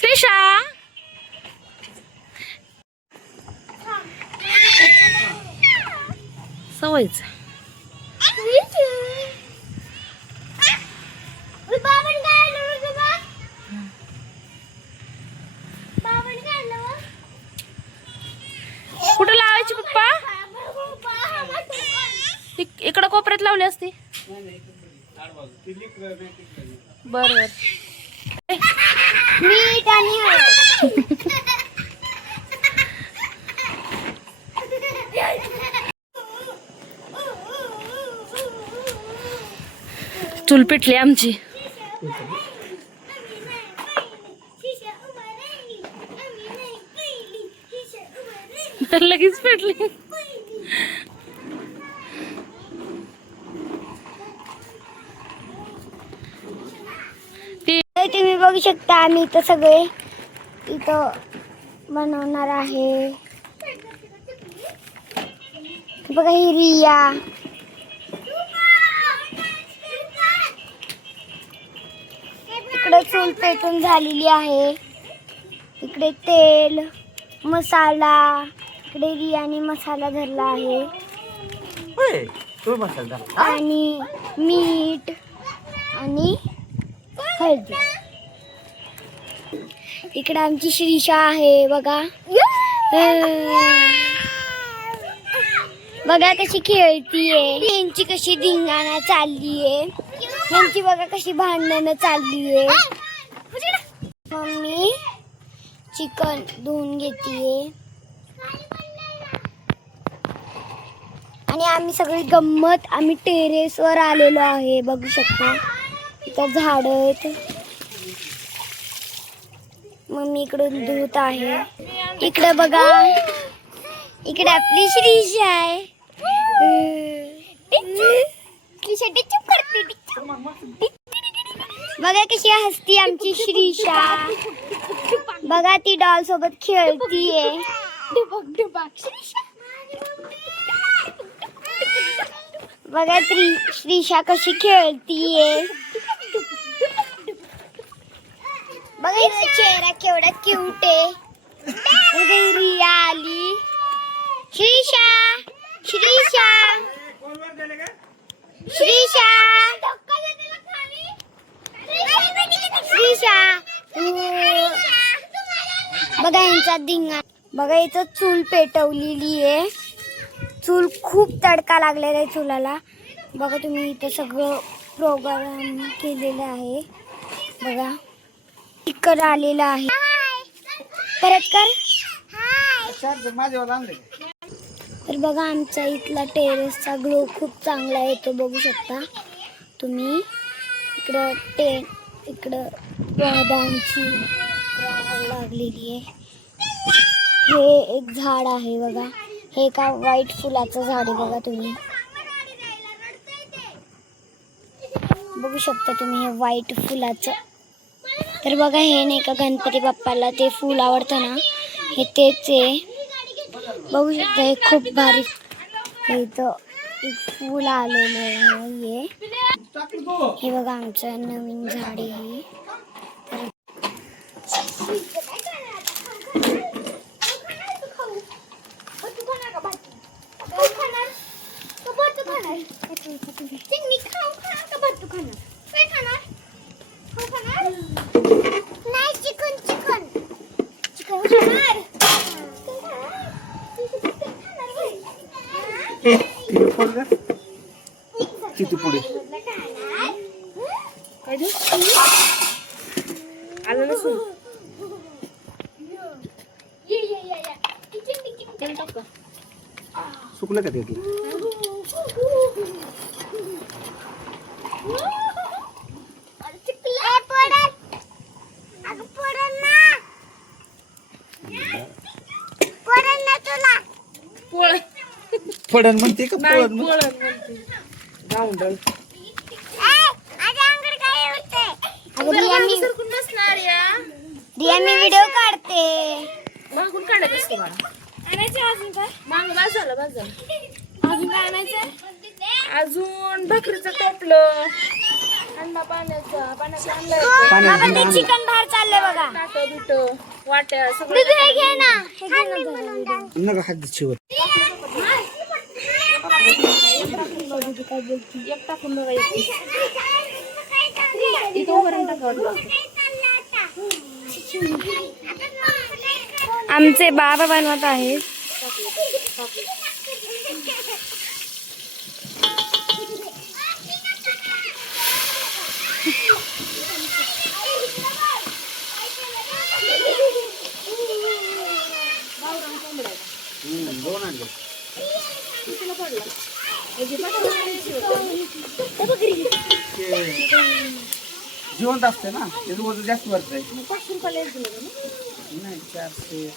त्रिशा सवयच कुठं लावायची पप्पा? इकडं कोपऱ्यात लावली असती. बर बर. मीठ आणि चूल पेटली आमची. लगेच पेटली. तुम्ही बघू शकता आम्ही इथं सगळे इथं बनवणार आहे. बघा ही रिया, इकडे चूल पेटून झालेली आहे. इकडे तेल मसाला, इकडे रियाने मसाला धरला आहे आणि मीठ आणि हळदी. इकडे आमची श्रीषा आहे बघा. बघा कशी खेळतीये. यांची कशी धिंगाणा चाललीये. यांची बघा कशी भांडणं चाललीये. मम्मी चिकन धुवून घेतीये आणि आम्ही सगळी गंमत आम्ही टेरेसवर आलेलो आहे. बघू शकता इथं झाड आहेत. मम्मी इकडून धुत आहे. इकडे बघा इकडे आपली श्रीषा आहे. श्रीषा टिचूप करते. बघा कशी हसती आमची श्रीषा. बघा ती डॉल सोबत खेळतीये. बघा श्रीषा कशी खेळतीये. बघा हिचा चेहरा केवढा क्यूट आहे. बघा रिया आली. श्रीषा श्रीषा श्रीषा श्रीषा. बघा यांचा धिंगा. बघा इथं चूल पेटवलेली आहे. चूल खूप तडका लागलेला आहे चुलाला. बघा तुम्ही इथं सगळं प्रोग्राम केलेलं आहे. बघा स्पीकर आलेला आहे. परत कर. तर बघा आमचा इथला टेरेसचा ग्लो खूप चांगला येतो. बघू शकता तुम्ही. इकडं पौधांची लागलेली आहे. हे एक झाड आहे बघा. हे का व्हाईट फुलाचं झाड आहे बघा तुम्ही. बघू शकता तुम्ही हे व्हाईट फुलाचं. तर बघा हे नाही का गणपती बाप्पाला ते फूल आवडतं ना, हे तेच आहे. बघू शकता हे खूप भारी इथं एक फूल आलेलं आहे. हे बघा आमचं नवीन झाड आहे. किती पुढे आलं नसून सुकलं का ते? पडण म्हणते का? पडण म्हणते. अगं रिया मी बसणार या रिया मी व्हिडिओ काढते. मागून काढत असते मला. आणायचं अजून काय? माग बाज झालं. अजून काय आणायचंय? अजून भाकरीचं टोपलं, थंडा पाण्याचं आणलंय, बाबा ते चिकन बाहेर चाललंय बघा. ताटं बिट वाट्या सगळं. दीदी हे घे ना, हे घे ना जरा व्हिडिओ. नका हात शिवत. एक टाकून बघा एक. इथं उभारून टाकावं. आमचे बाबा बनवत आहेत. दोन आणले. जिवंत असते ना, त्याचं वजन जास्त वाटत आहे. नाही 400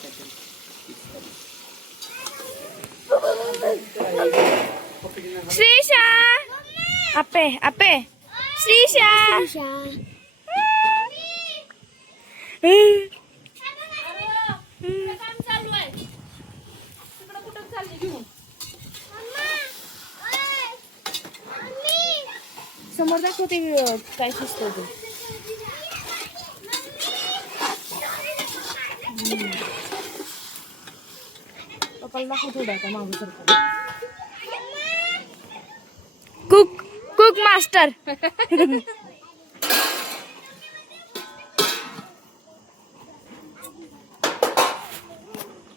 श्रीशा आपे आपे श्रीशा काम चालू आहे. तिकडं कुठं चालली घेऊन? समोर दाखवते काय शिजतो ते. पप्पाला दाखवतो आता मागं सरकं. Cook master.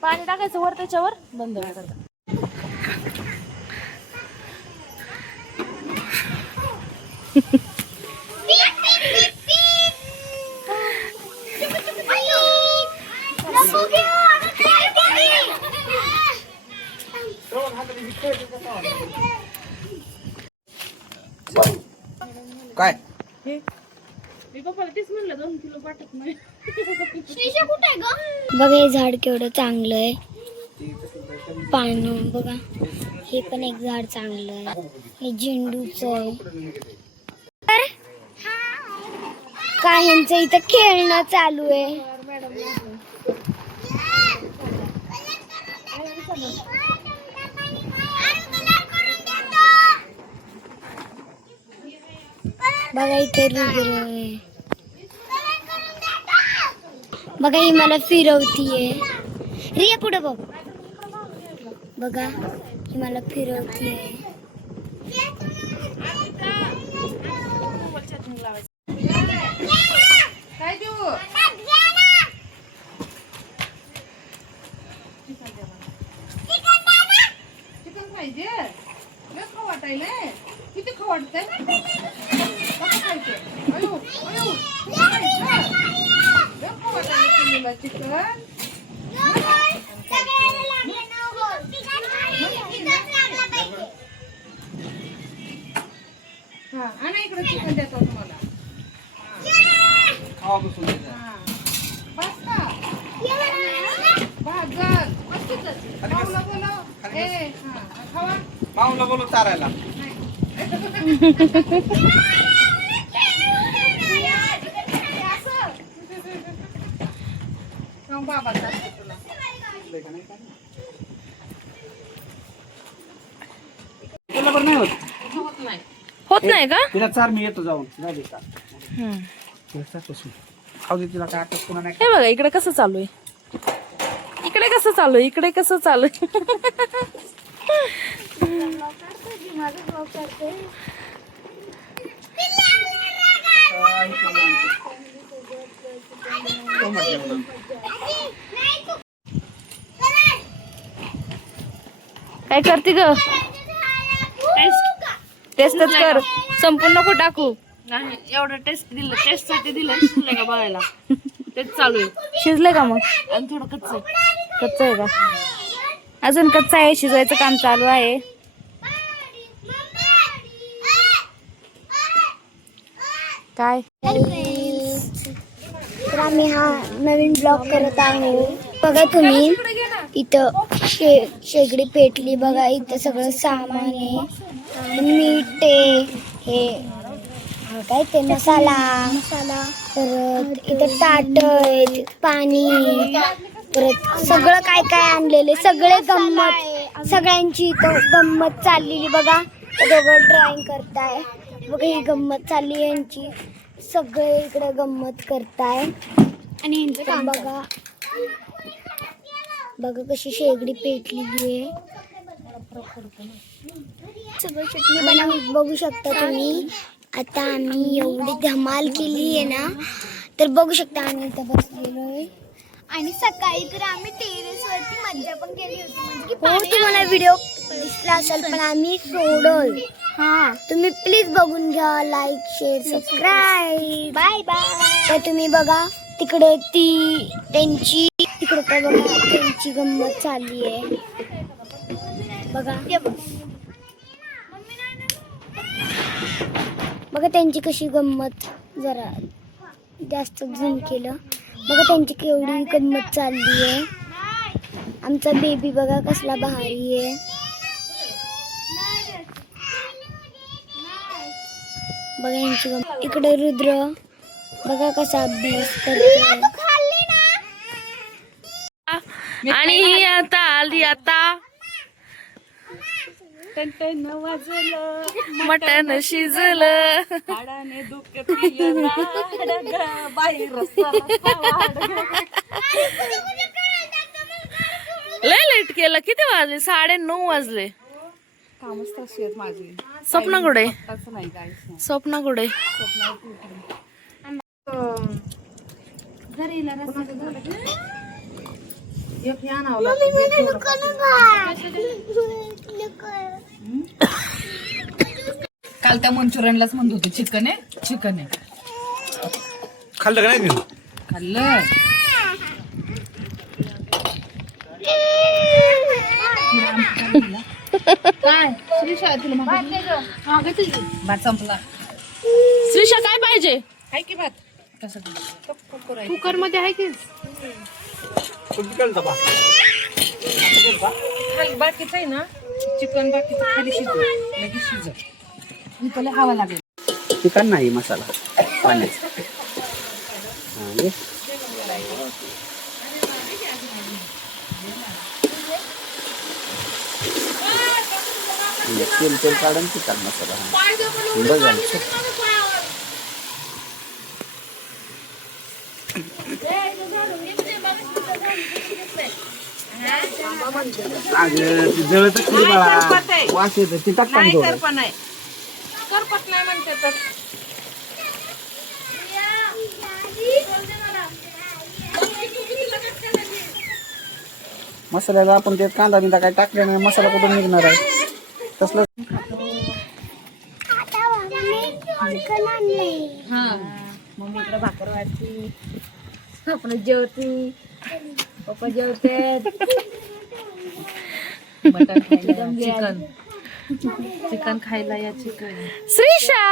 पाणी टाकायचं वर त्याच्यावर बंद करता. काय मी पप्पाला तेच म्हणलं 2 किलो वाटत नाही. बघा हे झाड केवढं चांगलं आहे. पानं बघा, हे पण एक झाड चांगलं आहे. हे झेंडूचं आहे. काहींचं इथं खेळणं चालू आहे. बघा इथे रुगर आहे. बघा ही मला फिरवतीये. रिया पुढे बघ. बघा ही मला फिरवतीये. काय देऊ? चिकन पाहिजे? लस खाऊ वाटायलंय. किती खाऊ वाटतंय? कसं खायचं? अयो अयो लस खाऊ वाटायलंय तुम्हाला चिकन. हा आणा इकडे चिकन देतो तुम्हाला. खावा बसून द्यायचं. हा बस का? भाजल. माऊला बोलव. ए हा खावा. माऊला बोलू चारायला. बाबा तुला तुला पण नाही होत. होत नाही. होत नाही का? तिला चार मी येतो जाऊन. जाऊ दे का. तिला चार बसून. खाऊ दे तिला काय आता पुन्हा नाही. हे बघा इकडे कसं चालू आहे. इकडे कसं चालू आहे. इकडे कसं चालू आहे. काय करते ग? टेस्टच कर. संपूर्ण नको टाकू. नाही एवढं टेस्ट दिलं. टेस्ट साठी दिलं. शिजलंय का बघायला. तेच चालू आहे. शिजले का मग? आणि थोडं कच्च आहे. कच्चा आहे का? अजून कच्चा आहे. शिजवायचं काम चालू आहे. काय तर आम्ही हा नवीन ब्लॉग करत आहोत. बघा तुम्ही इथं शेगडी पेटली. बघा इथं सगळं सामान आहे. मीठ आहे. हे काय ते मसाला परत इथं ताट आहेत, पाणी, परत सगळं काय काय आणलेले, सगळे गंमत, सगळ्यांची इथं गंमत चाललेली बघा. दोघं ड्रॉइंग करताय बघा, ही गंमत चालली यांची, सगळे इकडे गंमत करताय. आणि यांचं बघा बघा कशी शेगडी पेटलेली आहे, सगळं चटणी बनवून बघू शकता तुम्ही. आता आम्ही एवढी धमाल केली आहे ना, तर बघू शकता आम्ही इथं बसलेलो आहे. आणि सकाळी तर आम्ही टेरेस वरती मज्जा पण केली होती, म्हणजे की हो तुम्हाला व्हिडिओ दिसला असेल पण आम्ही सोडल. हा तुम्ही प्लीज बघून घ्या, like share subscribe. Bye bye. तर तुम्ही बघा तिकडे ती त्यांची, तिकडे तर बघा त्यांची गंमत चालली आहे बघा. बघा त्यांची कशी गंमत, जरा जास्त झूम केलं बघा त्यांची केवढी गंमत चालली आहे. आमचा बेबी बघा कसला भारी आहे. बघा यांची गंमत. इकडे रुद्र बघा कसा अभ्यास करतोय. आणि ही आता आली, आता मटण शिजलं, लय लेट केलं. किती वाजले? 9:30 वाजले. कामच तशी आहेत माझी. स्वप्ना कुठे? तसं नाही काय स्वप्ना कुठे? घरी एक या नावला काल त्या मंचुरियनलाच म्हणत होते चिकन आहे, चिकन आहे. खाल्लं का नाही? खाल्लं. काय श्रीषा तुला भात संपला. श्रीषा काय पाहिजे? आहे की भात? कसं कुकर मध्ये आहे की खाली बाकीचं आहे ना चिकन, बाकीचं खाली शिजव, लगेच शिजव. मी त्याला हवा लागेल. चिकन नाही, मसाला पाण्याचा. तेल काढून चिकन मसाला बघा. जळत वास येतो, ते टाक पाणी थोडं. करपत नाही म्हणते तर मसाल्याला आपण ते कांदा बिंदा काय टाकले नाही, मसाला कुठून निघणार आहे तसलं. मम्मी इकडे भाकर वाटती, आपण जेवती, पप्पा जेवते. मटण खायला चिकन, चिकन खायला या चिकन. श्रीषा,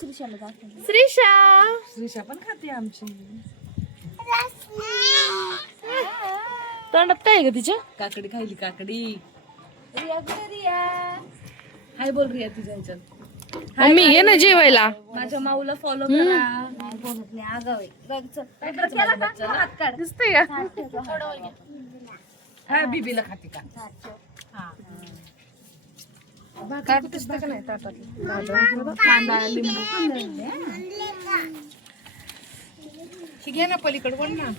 श्रीषा, श्रीषा पण खाते आमची. तोंडात काय ग तिच्या? काकडी खायली, काकडी. हाय बोल रिया तुझ्या ह्याच्यात. मम्मी ये ना जेवायला. माझ्या माऊला फॉलो करा. दिसतंय का? हा बीबीला खाते का? भाकर दिसतं का नाही ताटातलं? कांदा, लिंबू. घे ना पलीकडे वळ ना.